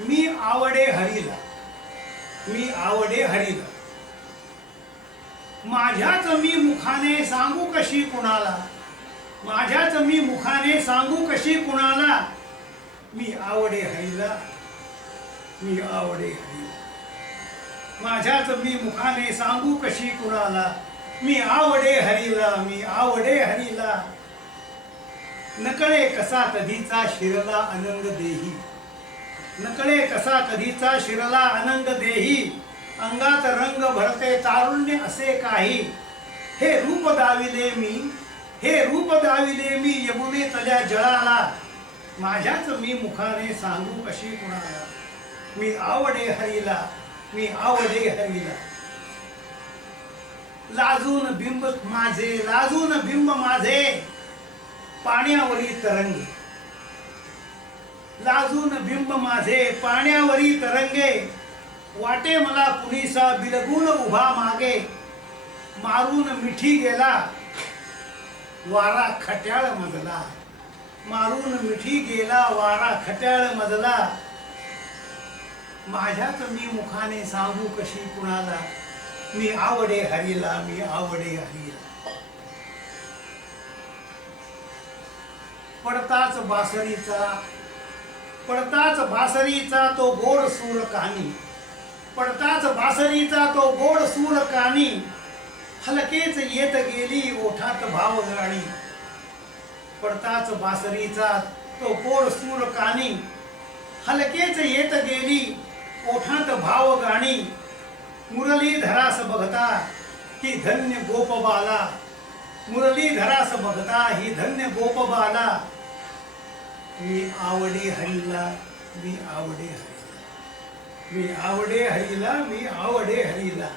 मी आवडे हरीला. मी आवडे हरीला. माझ्याच मी मुखाने सांगू कशी कुणाला? माझ्याच मी मुखाने सांगू कशी कुणाला? मी आवडे हरीला. मी आवडे हरीला. माझ्याच मी मुखाने सांगू कशी कुणाला? मी आवडे हरीला मी आवडे हरीला. नकळे कसा कधीचा शिरला आनंद देही. नकळे कसा कधीचा शिरला आनंद देही अंगात रंग भरते तारुण्य असे काही. हे रूप दाविले मी हे रूप दाविले मी यमुने तल्या जळाला. माझ्याच मी मुखाने सांगू कशी कुणाला? मी आवडे हरीला मी आवडे हरीला. लाजून बिंब माझे लाजून बिंब माझे. पाण्यावरी तरंगे. लाजून बिंब माझे पाण्यावरी तरंगे. वाटे मला कुणीसा बिलगून उभा मागे. मारून मिठी गेला वारा खट्याळ मजला. मारून मिठी गेला वारा खट्याळ मजला. माझ्याच मी मुखाने सांगू कशी कुणाला? मी आवडे हरीला मी आवडे हरीला. पडताच बासरीचा पडताच बासरीचा तो गोड सूर कानी. पडताच बासरीचा तो गोड सूर कानी. हलकेच येत गेली ओठात भाव गाणी पडताच बासरीचा तो गोड सूर कानी. हलकेच येत गेली ओठात भाव गाणी मुरली धरास बघता ही धन्य गोपबाला. मुरली धरास बघता ही धन्य गोपबाला. मी आवडे हरीला मी आवडे हरीला मी आवडे हरीला मी आवडे हरीला